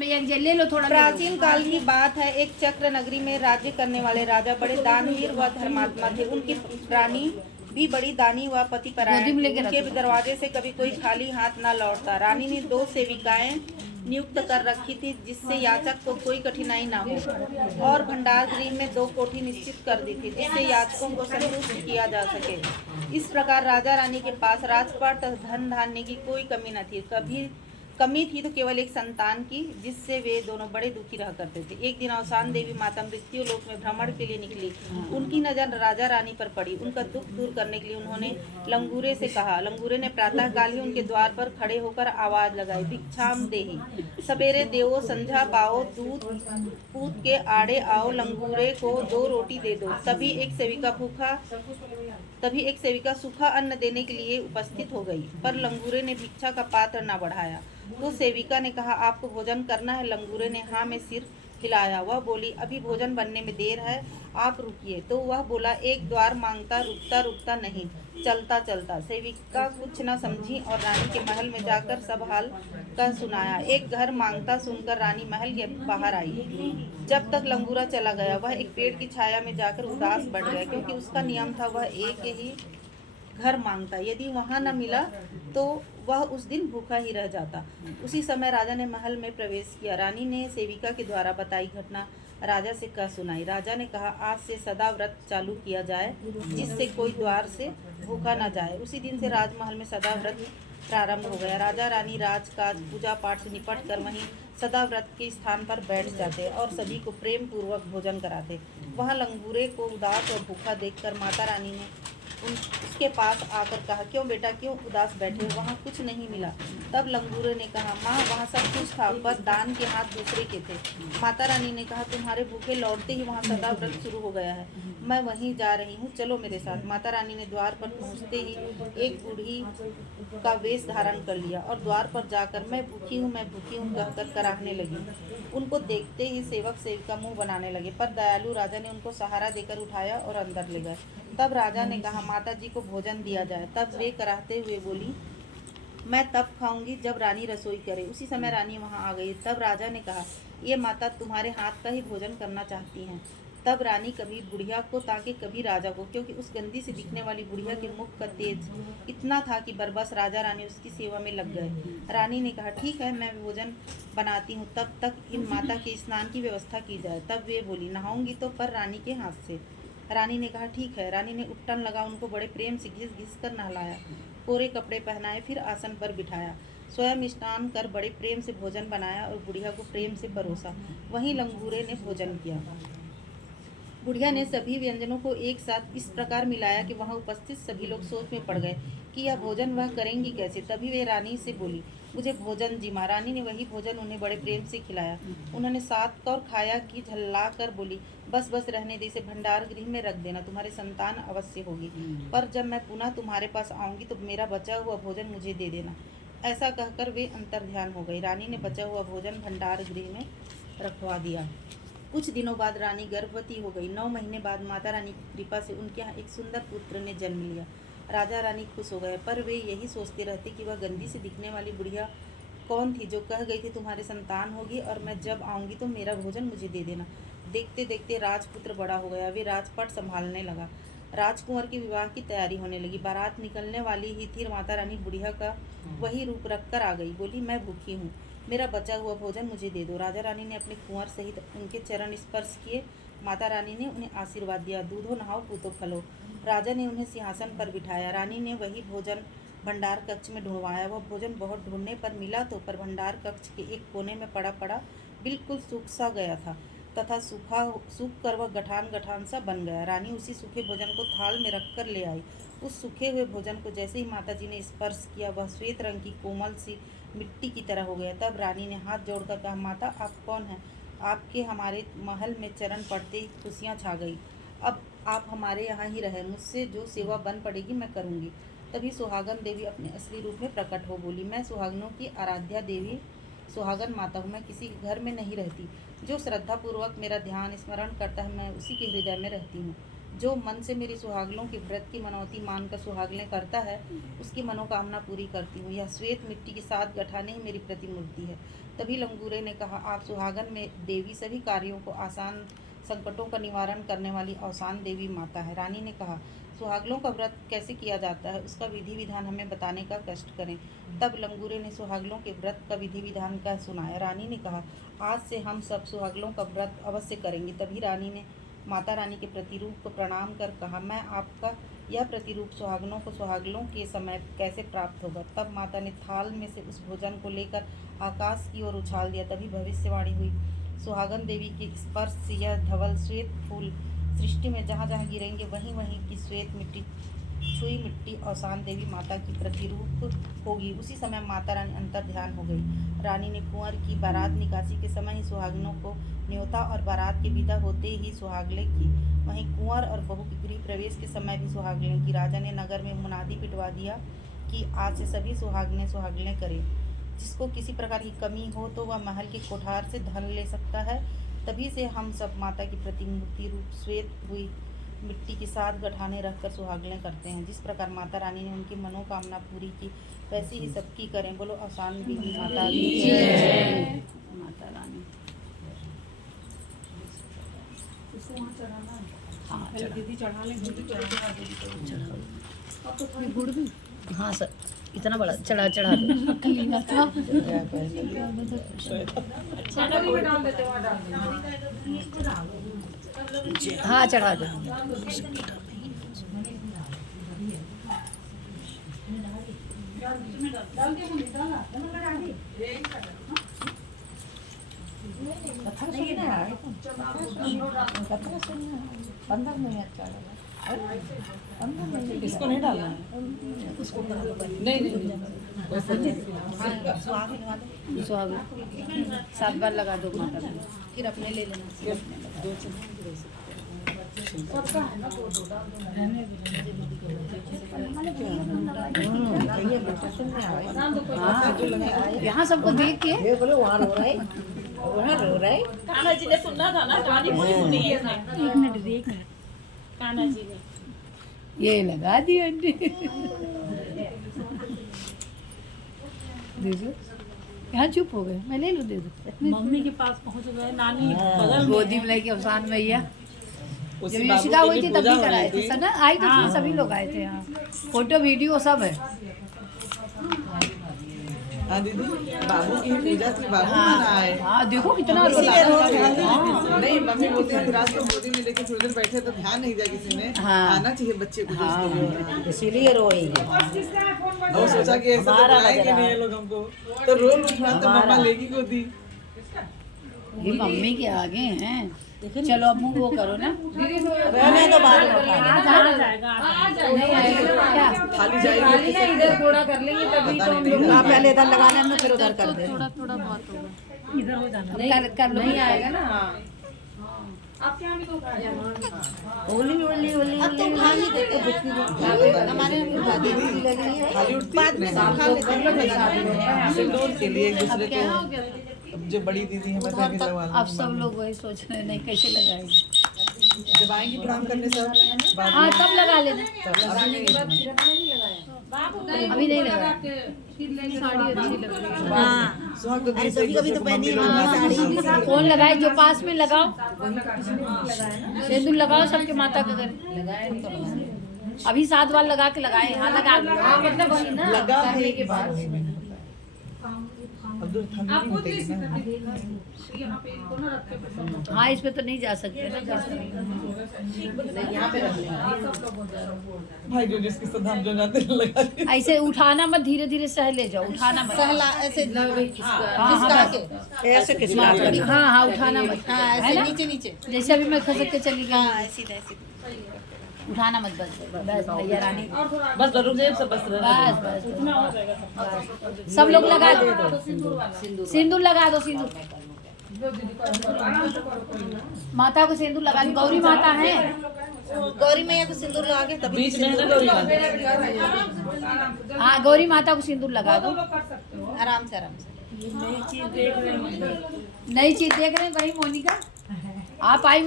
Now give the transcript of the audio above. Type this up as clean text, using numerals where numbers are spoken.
ले लो थोड़ा। प्राचीन काल की बात है। एक चक्र नगरी में राज्य करने वाले राजा बड़े दानवीर व धर्मात्मा थे। उनकी रानी भी बड़ी दानी व पति परायण थी। उनके दरवाजे से कभी कोई खाली हाथ न लौटता। रानी ने 2 सेविकाएं नियुक्त कर रखी थी जिससे याचक को कोई कठिनाई न हो, और भंडार गृह में 2 कोठी निश्चित कर दी थी जिससे याचकों को संतुष्ट किया जा सके। इस प्रकार राजा रानी के पास राजपाट तथा धन धान्य की कोई कमी न थी। कमी थी तो केवल एक संतान की, जिससे वे दोनों बड़े दुखी रहा करते थे। एक दिन अवसान देवी माता मृत्यु लोक में भ्रमण के लिए निकली। उनकी नजर राजा रानी पर पड़ी। उनका दुख दूर करने के लिए उन्होंने लंगूरे से कहा। लंगूरे ने प्रातः काल ही उनके द्वार पर खड़े होकर आवाज लगाई, भिक्षाम देहि। सवेरे देवो संझा पाओ, दूध पूत के आड़े आओ, लंगूरे को 2 रोटी दे दो। तभी एक सेविका सूखा अन्न देने के लिए उपस्थित हो गई, पर लंगूरे ने भिक्षा का पात्र न बढ़ाया। तो सेविका ने कहा, आपको भोजन करना है? लंगूरे ने हाँ में सिर हिलाया। वह बोली, अभी भोजन बनने में देर है, आप रुकिए। तो वह बोला, एक द्वार मांगता रुकता रुकता नहीं, चलता चलता। सेविका कुछ न समझी और रानी के महल में जाकर सब हाल कह सुनाया। एक घर मांगता सुनकर रानी महल के बाहर आई। जब तक लंगूरा चला गया, वह एक पेड़ की छाया में जाकर उदास बैठ गया, क्योंकि उसका नियम था वह एक ही घर मांगता। यदि वहां न मिला तो वह उस दिन भूखा ही रह जाता। उसी समय राजा ने महल में प्रवेश किया। रानी ने सेविका के द्वारा बताई घटना राजा से कह सुनाई। राजा ने कहा, आज से सदा व्रत चालू किया जाए जिससे कोई द्वार से भूखा न जाए। उसी दिन से राजमहल में सदा व्रत प्रारंभ हो गया। राजा रानी राजकाज पूजा पाठ से निपट कर वहीं सदा व्रत के स्थान पर बैठ जाते और सभी को प्रेम पूर्वक भोजन कराते। वहाँ लंगूरे को उदास और भूखा देखकर माता रानी ने उसके पास आकर कहा, क्यों बेटा, क्यों उदास बैठे हो? वहाँ कुछ नहीं मिला। तब लंगूरे ने कहा, माँ, वहाँ सब कुछ था, बस दान के हाथ दूसरे के थे। माता रानी ने कहा, तुम्हारे भूखे लौटते ही वहाँ सदा व्रत शुरू हो गया है। मैं वहीं जा रही हूँ, चलो मेरे साथ। माता रानी ने द्वार पर पहुँचते ही एक बूढ़ी का वेश धारण कर लिया और द्वार पर जाकर मैं भूखी हूँ कहकर कराहने लगी। उनको देखते ही सेवक सेविका मुँह बनाने लगे, पर दयालु राजा ने उनको सहारा देकर उठाया और अंदर ले गए। तब राजा ने कहा, माता जी को भोजन दिया जाए। तब वे कराहते हुए बोली, मैं तब खाऊंगी जब रानी रसोई करे। उसी समय रानी वहां आ गई। तब राजा ने कहा, ये माता तुम्हारे हाथ का ही भोजन करना चाहती हैं। तब रानी कभी बुढ़िया को ताकि कभी राजा को, क्योंकि उस गंदी से दिखने वाली बुढ़िया के मुख का तेज इतना था कि बरबस राजा रानी उसकी सेवा में लग गए। रानी ने कहा, ठीक है, मैं भोजन बनाती हूँ, तब तक इन माता के स्नान की व्यवस्था की जाए। तब वे बोली, नहाऊंगी तो पर रानी के हाथ से। रानी ने कहा, ठीक है। रानी ने उट्टन लगा उनको बड़े प्रेम से घिस घिस कर नहलाया, कोरे कपड़े पहनाए, फिर आसन पर बिठाया, स्वयं स्नान कर बड़े प्रेम से भोजन बनाया और बुढ़िया को प्रेम से परोसा। वहीं लंगूरे ने भोजन किया। बुढ़िया ने सभी व्यंजनों को एक साथ इस प्रकार मिलाया कि वहां उपस्थित सभी लोग सोच में पड़ गए कि यह भोजन वह करेंगी कैसे। तभी वे रानी से बोली, मुझे भोजन जी माँ। रानी ने वही भोजन उन्हें बड़े प्रेम से खिलाया। उन्होंने 7 कौर खाया कि झल्ला कर बोली, बस बस रहने दे, इसे भंडार गृह में रख देना, तुम्हारी संतान अवश्य होगी। पर जब मैं पुनः तुम्हारे पास आऊंगी तो मेरा बचा हुआ भोजन मुझे दे देना। ऐसा कहकर वे अंतर्ध्यान हो गई। रानी ने बचा हुआ भोजन भंडार गृह में रखवा दिया। कुछ दिनों बाद रानी गर्भवती हो गई। 9 महीने बाद माता रानी की कृपा से उनके यहाँ एक सुंदर पुत्र ने जन्म लिया। राजा रानी खुश हो गए, पर वे यही सोचते रहते कि वह गंदी से दिखने वाली बुढ़िया कौन थी जो कह गई थी तुम्हारी संतान होगी और मैं जब आऊँगी तो मेरा भोजन मुझे दे देना। देखते देखते राजपुत्र बड़ा हो गया। वे राजपाट संभालने लगा। राजकुंवर के विवाह की तैयारी होने लगी। बारात निकलने वाली ही थी। माता रानी बुढ़िया का वही रूप रख कर आ गई। बोली, मैं भूखी हूँ, मेरा बचा हुआ भोजन मुझे दे दो। राजा रानी ने अपने कुंवर सहित उनके चरण स्पर्श किए। माता रानी ने उन्हें आशीर्वाद दिया, दूधो नहाओ पूतो फलो। राजा ने उन्हें सिंहासन पर बिठाया। रानी ने वही भोजन भंडार कक्ष में ढूंढवाया। वह भोजन बहुत ढूंढने पर मिला तो पर भंडार कक्ष के एक कोने में पड़ा पड़ा बिल्कुल सूख सा गया था तथा सूख कर वह गठान सा बन गया। रानी उसी सूखे भोजन को थाल में रख कर ले आई। उस सूखे हुए भोजन को जैसे ही माता जी ने स्पर्श किया, वह श्वेत रंग की कोमल सी मिट्टी की तरह हो गया। तब रानी ने हाथ जोड़कर कहा, माता आप कौन हैं? आपके हमारे महल में चरण पड़ते ही खुशियाँ छा गई। अब आप हमारे यहाँ ही रहे, मुझसे जो सेवा बन पड़ेगी मैं करूँगी। तभी सुहागन देवी अपने असली रूप में प्रकट हो बोली, मैं सुहागनों की आराध्या देवी सुहागन माता हूँ। मैं किसी घर में नहीं रहती। जो श्रद्धापूर्वक मेरा ध्यान स्मरण करता है मैं उसी के हृदय में रहती हूँ। जो मन से मेरी सुहागलों के व्रत की मनौती मानकर सुहागलें करता है उसकी मनोकामना पूरी करती हूँ। यह श्वेत मिट्टी के साथ गठाने ही मेरी प्रतिमूर्ति है। तभी लंगूरे ने कहा, आप सुहागन में देवी सभी कार्यों को आसान, संकटों का निवारण करने वाली आसान देवी माता है। रानी ने कहा, सुहागलों का व्रत कैसे किया जाता है उसका विधि विधान हमें बताने का कष्ट करें। तब लंगूरे ने सुहागलों के व्रत का विधि विधान का सुनाया। रानी ने कहा, आज से हम सब सुहागलों का व्रत अवश्य करेंगे। तभी रानी ने माता रानी के प्रतिरूप को प्रणाम कर कहा, मैं आपका यह प्रतिरूप सुहागनों को सुहागलों के समय कैसे प्राप्त होगा। तब माता ने थाल में से उस भोजन को लेकर आकाश की ओर उछाल दिया। तभी भविष्यवाणी हुई, सुहागन देवी के स्पर्श से यह धवल श्वेत फूल सृष्टि में जहाँ जहाँ गिरेंगे वहीं वहीं की श्वेत मिट्टी, छुई मिट्टी औसान देवी माता की प्रतिरूप होगी। उसी समय माता रानी अंतर ध्यान हो गई। रानी ने कुंवर की बारात निकासी के समय ही सुहागनों को न्योता और बारात के विदा होते ही सुहागलें की। वहीं कुंवर और बहू के गृह प्रवेश के समय भी सुहागलें की। राजा ने नगर में मुनादी पिटवा दिया कि आज से सभी सुहागलें करें। जिसको किसी प्रकार की कमी हो तो वह महल के कोठार से धन ले सकता है। तभी से हम सब माता की प्रतिमूर्ति रूप श्वेत हुई मिट्टी के साथ गठाने रखकर सुहागलें करते हैं। जिस प्रकार माता रानी ने उनकी मनोकामना पूरी की वैसे ही सबकी करें। बोलो आसान देवी माता की जय। माता रानी हाँ दीदी चढ़ा लें, गुड़ भी हाँ सर, इतना बड़ा चढ़ा दो। हाँ चढ़ा दो। इसको नहीं डालना है, उसको नहीं सुहाग 7 बार लगा दो माता में, फिर अपने ले लेना। यहाँ सबको देख के बोले वहाँ रो रहा है। कान्हा जी ने सुनना था ना, कहानी पूरी सुनी है इसने। एक मिनट कान्हा जी ने ये लगा दी आंटी। दे दो, यहाँ चुप हो गए, मैं ले लूँ, दे दो। मम्मी के पास पहुंच गए, नानी बगल में। गोदी में लेके अवसान मैया जब ऋषिका हुई थी तभी कराए थे सर ना, आई तो थी, सभी लोग आए थे यहाँ, फोटो वीडियो सब है। हाँ दीदी, बाबू की पूजा थी, बाबू मनाए। हाँ देखो कितना नहीं मम्मी बोलती है रात को गोदी में लेके थोड़ी देर बैठे तो ध्यान नहीं जाए किसी ने। हाँ। आना चाहिए बच्चे को, इसीलिए रो रही है। और सोचा कि ऐसा तो बुलाएंगे नहीं ये लोग हमको, तो रोल उठा तो मम्मा लेगी गोदी। ये मम्मी के आगे हैं। चलो अब मुँह वो करो ना, रहने तो बाद में खाली जाएगी, इधर थोड़ा कर लेंगे तभी तो हम लोग। हाँ पहले इधर लगा लेना फिर उधर कर दे। थोड़ा थोड़ा बहुत होगा, इधर हो जाना। कर नहीं आएगा ना। आपके यहाँ भी तो होली होली होली अब तो उठा ही देते हमारे दीदी लग रही है, खाली उठती है सिंदूर के लिए एक दूसरे को। अब जो बड़ी दीदी है मैं लगवा अब सब लोग वही सोच रहे हैं नहीं कैसे लगाएंगे। जब आएंगी प्रणाम करने सब बाद हाँ तब लगा लेना, अभी नहीं लगा। साड़ी अच्छी लग रही है। हाँ सुहाग तो कभी तो पहनी है। कौन लगाए, जो पास में लगाओ, सिंदूर लगाओ सबके माता के घर। अभी 7 बार लगा के लगाए, हाँ लगा मतलब वही ना लगा करने के बाद। अब तो ठंडी नहीं होती ना। हाँ इस पे तो नहीं जा सकते ना। भाई जो जिसकी श्रद्धा हम जो जानते हैं लगा दे। ऐसे उठाना मत, धीरे धीरे सह ले जाओ, उठाना मत। ऐसे हाँ हाँ बस ऐसे किसका हाँ हाँ उठाना मत, है ना? नीचे नीचे जैसे अभी मैं खसक के चली गई, ऐसे उठाना मत, बस बस भैया रानी, बस रुक जाइए सब बस बस बस सब लोग लगा दो, सिंदूर लगा दो, सिंदूर माता को सिंदूर लगा दो। गौरी माता है, गौरी मैया को सिंदूर लगा के तभी बीच में है ना गौरी हाँ गौरी माता को सिंदूर लगा दो। आराम से नई चीज देख रहे हैं वही मोनिका, आप आई